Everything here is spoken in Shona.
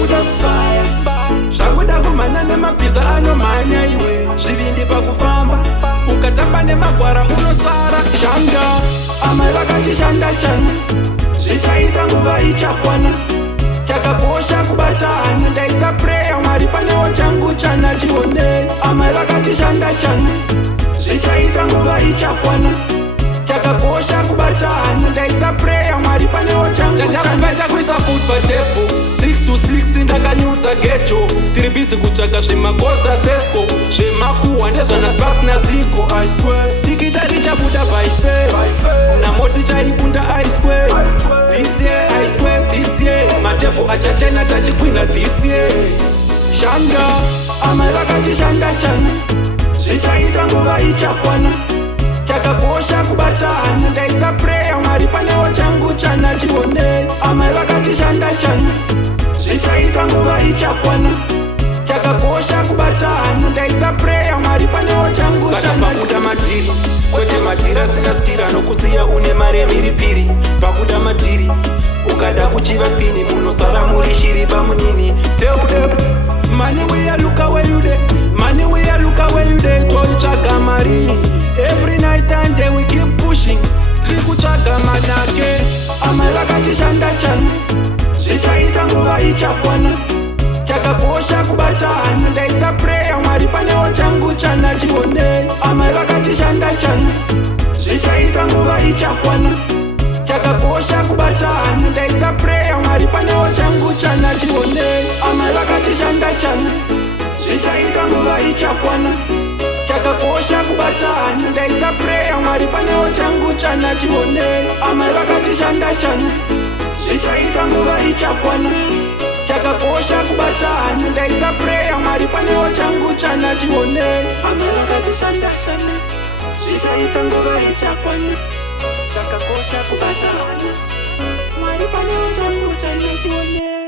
zvakuda kufaya, zvakuda kumhanya nemabhiza anomhanya iwe, zvivindi pakufamba ukatamba nemagwara unosara. Shanda amai vakati shanda chana, zvichaita nguva ichakwana, chakakosha kubata hana, ndaisa preya Mwari panewo changu chana chionei. Amai vakati shanda chana, zvichaita nguva ichakwana, chakakosha kubata hana, ndaisa preya Mwari panewo changu chana. Ndakapeta kuisa food patable 6 to 6 ndakanyudza geto, tiri busy kutsvaga zvemagoza sesko, zvemakuhwa ndezvanaspas naziko. I swear tikita tichabuda by fair, namoti chaibunda I swear this year, I swear this year, matebo achatena tachikwina this year. Shanda amai vakati shanda chana, zvichaita nguva ichakwana, chakakosha kubata hana, ndaisa preya Mwari panewo changu chana chionei. Amai vakati shanda chana, zvichaita nguva ichakwana, chakakosha kubata hana, ndaisa preya Mwari panewo changu chana. Pakuda matiri kwete matiri asina skira, nokusiya une mari yemiripiri. Pakuda matiri ukada kuchiva skini, munosara muri shiri pamunini. Money we are look away you dey, money we are look away you dey, toitsvaga mari every night and day we keep pushing, tiri kutsvaga manake. Amai vakati shanda chana, zvichaita nguva ichakwana, chakakosha kubata hana, ndaisa preya Mwari panewo changu chana chionei. Amai vakati shanda chana, zvichaita nguva ichakwana, chakakosha kubata hana, ndaisa preya Mwari panewo changu chana chionei. Amai vakati shanda chana, zvichaita nguva ichakwana, chakakosha kubata hana, ndaisa preya Mwari panewo changu chana chionei. Amai vakati shanda chana, zvichaita nguva ichakwana, chakakosha kubata hana, ndaisa preya Mwari panewo changu chana chionei. Amai vakati shanda chana, zvichaita nguva ichakwana, chakakosha kubata hana, Mwari panewo changu chana chionei.